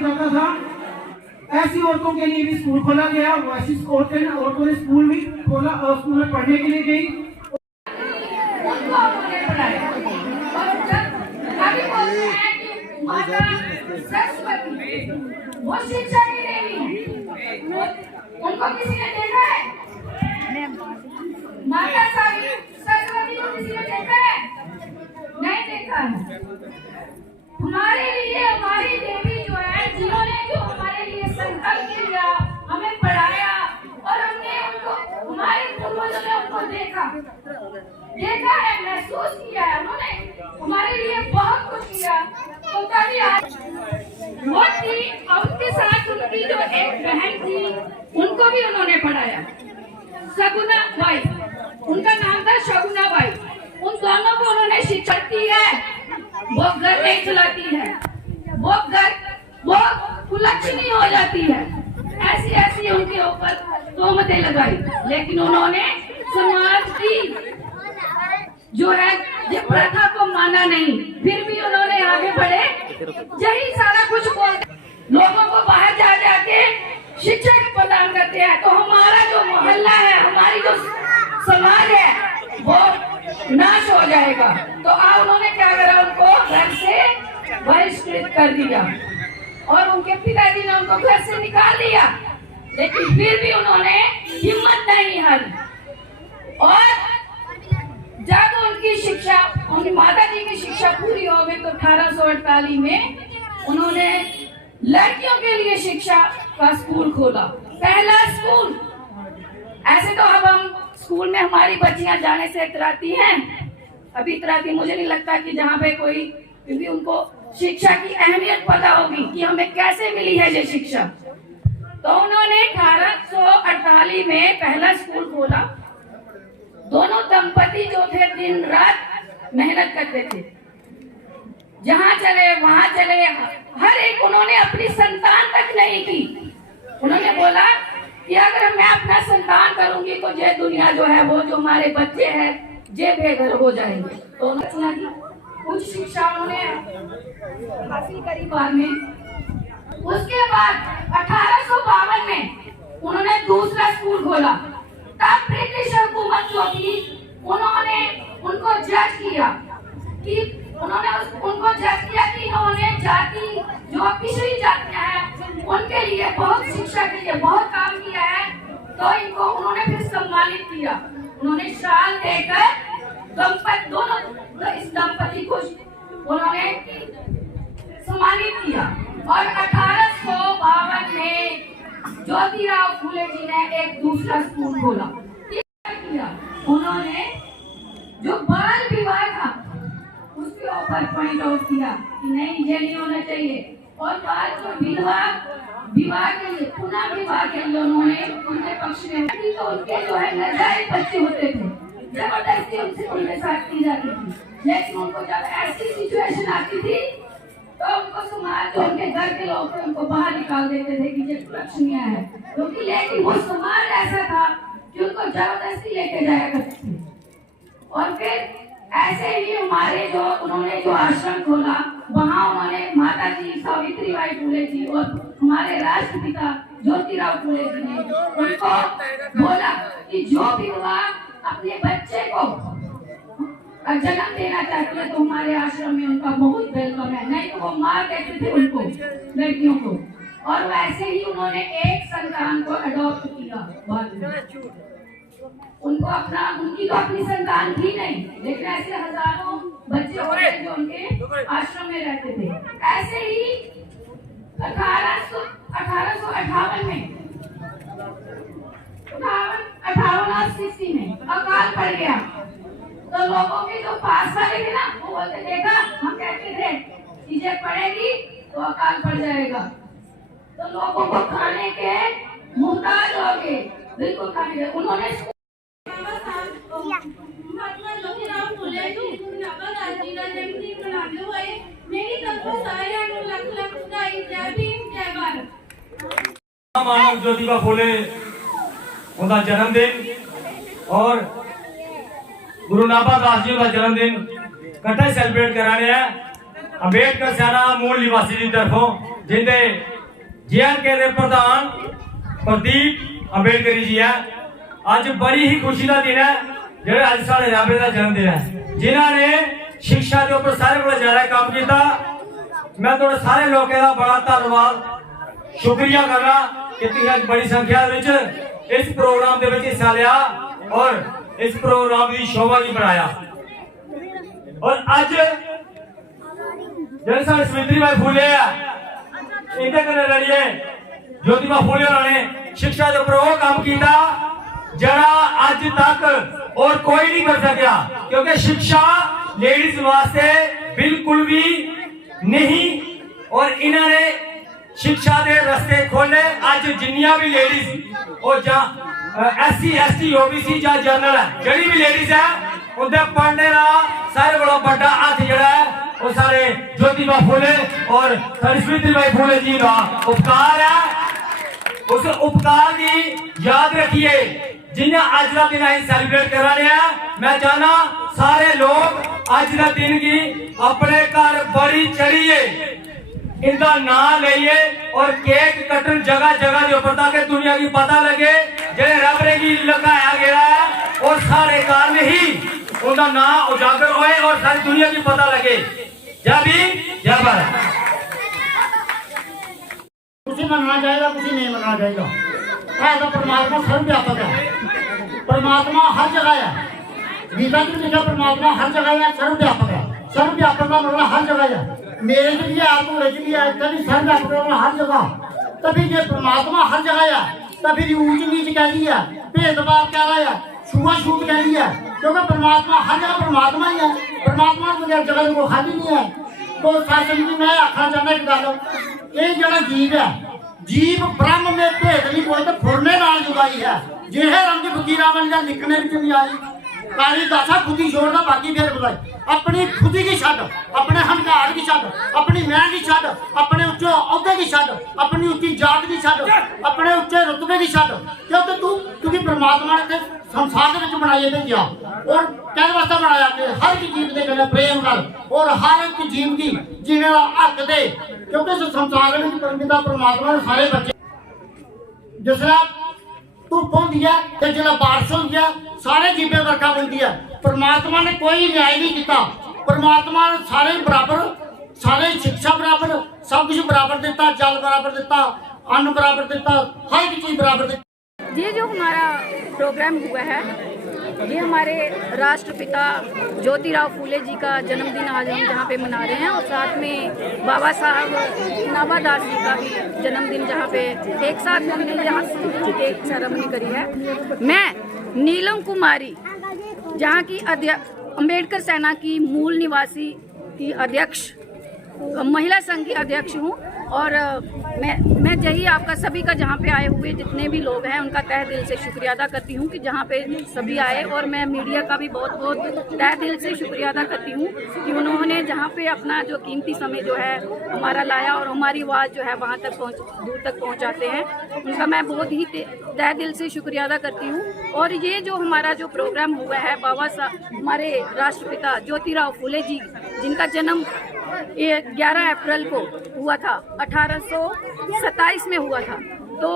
जाता था, ऐसी औरतों के लिए भी स्कूल खोला गया। वैसी औरतों ने स्कूल भी खोला और स्कूल में पढ़ने के लिए गई। वो शिक्षा नहीं देनी, उनको किसी ने देखा है? माता सरस्वती को किसी ने देखा है? नहीं देखा है। हमारे लिए हमारी देवी जो है, जिन्होंने जो हमारे लिए संकल्प किया, हमें पढ़ाया और हमने उनको, हमारे पूर्वजों ने उनको देखा है, महसूस किया है, उन्होंने हमारे लिए बहुत कुछ किया। तो कभी वो थी और उसके साथ उनकी जो एक बहन थी, उनको भी उन्होंने पढ़ाया, शगुना बाई, उनका नाम था शगुना बाई। उन दोनों को उन्होंने शिक्षा दी है। वो घर नहीं चलाती है, वो कुलक्षणी हो जाती है, ऐसी उनके ऊपर तोहमतें लगाई। लेकिन उन्होंने समाज की जो है ये प्रथा को माना नहीं, फिर भी उन्होंने आगे बढ़े। यही सारा कुछ बोल लोगों को बाहर जा जाके शिक्षा प्रदान करते हैं। तो हमारा जो मोहल्ला है, हमारी जो समाज है, वो नाश हो जाएगा। तो अब उन्होंने क्या करा, उनको घर से बहिष्कृत कर दिया और उनके पिताजी ने उनको घर से निकाल दिया। लेकिन फिर भी उन्होंने हिम्मत नहीं हारी और जब उनकी शिक्षा, उनकी माता जी की शिक्षा पूरी हो गई तो 1848 में उन्होंने लड़कियों के लिए शिक्षा का स्कूल खोला, पहला स्कूल। ऐसे तो अब हम स्कूल में हमारी बच्चियां जाने से इतराती हैं, अभी इतराती, मुझे नहीं लगता कि जहाँ पे कोई, क्योंकि उनको शिक्षा की अहमियत पता होगी कि हमें कैसे मिली है ये शिक्षा। तो उन्होंने 1848 में पहला स्कूल खोला। दोनों दंपति जो थे दिन रात मेहनत करते थे, जहाँ चले वहाँ चले, हर एक, उन्होंने अपनी संतान तक नहीं की। उन्होंने बोला कि अगर मैं अपना संतान करूंगी तो ये दुनिया जो है, वो जो हमारे बच्चे हैं, ये बेघर हो जाएंगे। तो उन्होंने उच्च शिक्षा उन्होंने हासिल करी बाद में। उसके बाद 1852 में उन्होंने दूसरा स्कूल खोला। तब ब्रिटिश हुकूमत जो थी, उन्होंने उनको जज किया कि इन्होंने जाति, जो पिछड़ी जातियां हैं, उनके लिए बहुत, शिक्षा के लिए बहुत काम किया है। तो इनको उन्होंने फिर सम्मानित किया। उन्होंने शाल देकर दोनों इस दंपति को उन्होंने सम्मानित किया। और 1852 में ज्योतिराव फूले जी ने एक दूसरा स्कूल खोला। उन्होंने जो बाल विवाह था उसके ऊपर पॉइंट आउट किया कि नहीं, ये नहीं होना चाहिए। और बाल जो विवाह के लिए, पुनः विवाह के लिए उन्होंने उनके पक्ष में, तो उनके जो है नाजायज बच्चे होते थे, जबरदस्ती उनके साथ की जाती थी। लेकिन उनको जब ऐसी सिचुएशन आती थी तो उनको समाज, जो उनके घर के लोग थे, उनको बाहर निकाल देते थे कि ये कुलक्षणियां हैं, क्योंकि लेकिन वो समाज ऐसा था कि उनको जबरदस्ती लेके जाया करते थे। और फिर ऐसे ही हमारे जो, उन्होंने जो आश्रम खोला, वहाँ उन्होंने माता जी सावित्रीबाई फूले जी और हमारे राष्ट्रपिता ज्योतिराव फूले जी ने उनको बोला कि जो भी हुआ अपने बच्चे को जन्म देना चाहती है तो हमारे आश्रम में उनका बहुत वेलकम है, नहीं तो वो मार देते थे उनको, लड़कियों को। और वैसे ही उन्होंने एक संतान को अडॉप्ट किया बाद में। उनको उनकी तो अपनी संतान थी नहीं, लेकिन ऐसे हजारों बच्चे होते जो उनके आश्रम में रहते थे। ऐसे ही 1858 में 58 में अकाल पड़ गया। तो लोगों के जो पास वाले थे ना, वो बोलते, देखा, हम कहते थे चीजें पड़ेगी तो अकाल पड़ जाएगा। तो लोगों को खाने के मुहताज हो गए, बिल्कुल खाने के। उन्होंने महात्मा ज्योतिराव फूले जी मेरी तरफ से सारे लख जय भीम जय भारत। मानव ज्योतिबा फूले उनका जन्मदिन और गुरु नानक दास जी का जन्मदिन कट्ठे सेलिब्रेट कराने हैं। अम्बेडकर सेना मूल निवासी की तरफों जिंदे JNK ਦੇ ਪ੍ਰਧਾਨ ਪ੍ਰਦੀਪ ਅੰਬੇਡਕਰ ਜੀ ਹੈ। ਅੱਜ बड़ी ही खुशी का दिन है ਜਿਹੜੇ ਅੱਜ ਸਾਡੇ ਰਾਬੇ ਦਾ ਜਨਮ ਦਿਨ है, जिन्हां ने शिक्षा के उपर सारे को ज्यादा काम किया। मैं थोड़े सारे लोगों का बड़ा धन्यवाद शुक्रिया करना कि तुम बड़ी संख्या इस प्रोग्राम के हिस्सा लिया और इस प्रोग्राम की शोभा भी बढ़ाया। और अज जो सावित्री बाई फूले इनके कन्नै लड़िए ज्योतिबा फूले ने शिक्षा के उपर वो काम किया जरा अज तक और कोई नहीं कर सकिया, क्योंकि शिक्षा लेडीज वास्ते बिल्कुल भी नहीं। और इन्होंने शिक्षा के रस्ते खोले। अज जिन्नियां भी लेडीज और SC ST OBC या जनरल है, जड़ी भी लेडीज है उनके पढ़ने का सारे को बड़ा हाथ जड़ा है वो सारे ज्योतिबा फूले और सावित्रीबाई फूले जी का उपकार है। उस उपकार की याद रखिए जिन्हें अज का दिन अं सैलीब्रेट करा रहे हैं। मैं चाहना सारे लोग अज का दिन की अपने घर बड़ी चढ़िए इनका नाम लइए और केक कटन जगह जगह के उपर ताकि दुनिया की पता लगे जेडे रब ने की लगाया गया है और सारे घर में ही उनका नाम उजागर होए और सारी दुनिया की पता लगे। जय भीम जय भारत। कुछ मनना चाहिए, कुछ नहीं मनना चाहिए। ऐसा परमात्मा सर्वव्यापक है, परमात्मा हर जगह है। गीता जी लिखा परमात्मा हर जगह है, सर्वव्यापक है। सर्वव्यापक का मतलब हर जगह है, मेरे च भी है, तुम्हारे च भी है, तभी सर्वव्यापक मतलब हर जगह। तभी जो परमात्मा हर जगह है तभी ऊंच नीच कह दी है, भेदभाव कह रहा है, छुआछूत कह दी है, क्योंकि परमात्मा हर जगह परमात्मा ही है। परमात्मा के बगैर जगह को खाली नहीं है। तो शासन जी मैं आखना चाहना एक गल, ये जरा जीव है, जीव ब्रह्म में भेद नहीं बोलते, फुरने नाल जुदाई है। जिहे रंग फकीरा बन जा निकलने भी नहीं आई, काली दासा खुदी छोड़ना बाकी फिर बुलाई। अपनी खुदी की छड़, अपने हंकार की छड़, अपनी मैं की छड़, अपने उच्चे औहदे की छड़, अपनी उच्ची जात की छड़, अपने उच्चे रुतबे की छड़। क्योंकि तू क्योंकि परमात्मा ने संसार के बनाइए भेजा और कहने वास्ते बनाया कि हर एक जीव के गले प्रेम कर और हर एक जीव की जीने का हक दे। क्योंकि इस संसार में परमपिता परमात्मा ने सारे बच्चे जिसला धुप होती है तो जिला बारिश होती है सारे जीवे वर्खा बनती है। परमात्मा ने कोई न्याय नहीं किया। परमात्मा ने सारे बराबर, सारे शिक्षा बराबर, सब कुछ बराबर देता, जल बराबर देता, अन्न बराबर देता, हर एक चीज बराबर देती। ये जो हमारा प्रोग्राम हुआ है ये हमारे राष्ट्रपिता ज्योतिराव फूले जी का जन्मदिन आज हम जहाँ पे मना रहे हैं और साथ में बाबा साहब नाभादास जी का भी जन्मदिन जहाँ पे एक साथ हमने यहाँ केक सेरेमनी करी है। मैं नीलम कुमारी जहाँ की अध्यक्ष अम्बेडकर सेना की मूल निवासी की अध्यक्ष महिला संघ की अध्यक्ष हूँ और मैं यही आपका सभी का जहाँ पे आए हुए जितने भी लोग हैं उनका तहे दिल से शुक्रिया अदा करती हूँ कि जहाँ पे सभी आए। और मैं मीडिया का भी बहुत बहुत तहे दिल से शुक्रिया अदा करती हूँ कि उन्होंने जहाँ पे अपना जो कीमती समय जो है हमारा लाया और हमारी आवाज़ जो है वहाँ तक दूर तक पहुँचाते हैं, उनका मैं बहुत ही तहे दिल से शुक्रिया अदा करती हूँ। और ये जो हमारा जो प्रोग्राम हुआ है बाबा साहब हमारे राष्ट्रपिता ज्योतिराव फूले जी जिनका जन्म ये 11 अप्रैल को हुआ था, 1827 में हुआ था। तो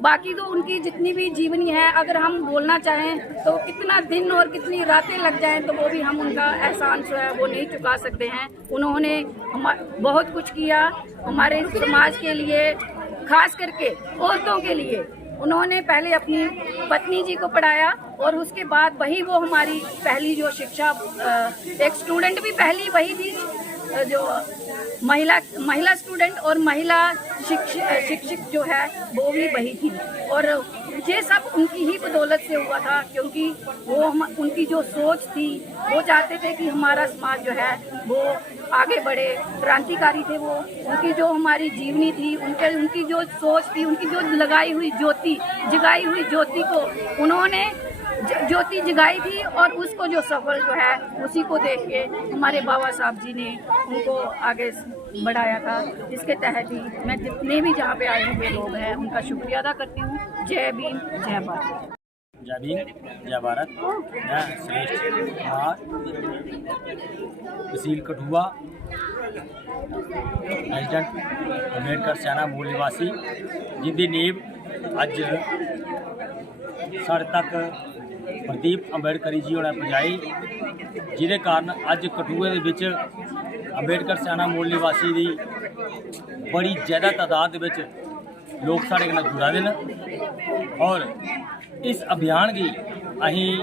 बाकी तो उनकी जितनी भी जीवनी है अगर हम बोलना चाहें तो कितना दिन और कितनी रातें लग जाएं तो वो भी हम उनका एहसान जो है वो नहीं चुका सकते हैं। उन्होंने बहुत कुछ किया हमारे समाज के लिए, खास करके औरतों के लिए। उन्होंने पहले अपनी पत्नी जी को पढ़ाया और उसके बाद वही वो हमारी पहली जो शिक्षा एक स्टूडेंट भी पहली वही थी जो महिला स्टूडेंट और महिला शिक्षक जो है वो भी वही थी। और ये सब उनकी ही बदौलत से हुआ था क्योंकि वो उनकी जो सोच थी वो चाहते थे कि हमारा समाज जो है वो आगे बढ़े, क्रांतिकारी थे वो। उनकी जो हमारी जीवनी थी उनकी जो सोच थी, उनकी जो जगाई हुई ज्योति को उन्होंने ज्योति जगाई थी और उसको जो सफल जो है उसी को देख के हमारे बाबा साहब जी ने उनको आगे बढ़ाया था। जिसके तहत ही मैं जितने भी जहाँ पे आए हुए लोग हैं उनका शुक्रिया अदा करती हूँ। जय भीम जय भारत। जय भीम जय भारत। मैं श्रेष्ठ कुमार तहसील कठुआ रेजिडेंट अम्बेडकर सैना मूल निवासी जिंदी नींव अज साढ़े तक प्रदीप अंबेडकरी जी होने पहुँचाई, जिहदे कारण अज कठुए दे विच अंबेडकर सैना मूल निवासी की बड़ी ज़्यादा तादाद विच लोग साढ़े कन्नै जुड़ा दे न और इस अभियान की अहीं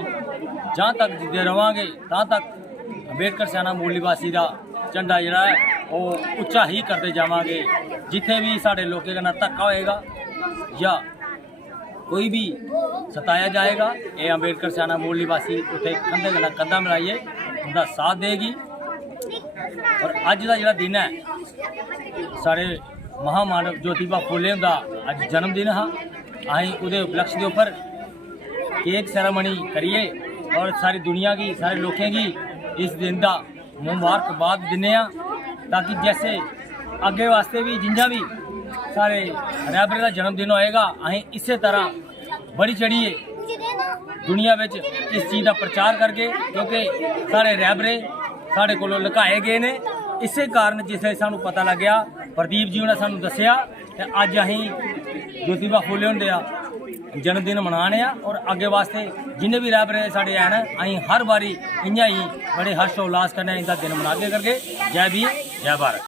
जहाँ तक जिंदे रवांगे तां तक अंबेडकर सैना मूल निवासी का झंडा जिहड़ा है वो उच्चा ही करते जावांगे। जिथे भी साढ़े लोगों कन्नै धक्का होएगा या कोई भी सताया जाएगा, ये अंबेडकर सैना मूल निवासी उत्थे कंधे कन्नै कंधा मिलाइए उनका साथ देगी। और अज का जिहड़ा दिन है साढ़े महामानव ज्योतिबा फुले उनका अज जन्मदिन हा, अहीं उहदे उपलक्ष्य के उपर केक सैरामनी करिए और सारी दुनिया की सारे लोगों की इस दिन का मुबारकबाद दिने ताकि जैसे आगे वास्ते भी जिंजा भी सारे रैबरे का जन्मदिन होएगा अहीं इस तरह बड़ी चढ़िए दुनिया में इस चीज़ का प्रचार करके, क्योंकि सारे रैबरे साढ़े को लुकाए गए ने। इस कारण जिसले सानू पता लग गया प्रदीप जी ने सानू दसिया ते अज अहीं ज्योतिबा फुले उनका जन्मदिन मनाने और अगे वास्ते जिन्हें भी रैबरे साढ़े हैं अहीं हर बारी इयां ही बड़े हर्ष उल्लास कन्नै इनका दिन मनागे करके। जय भीम जय भारत।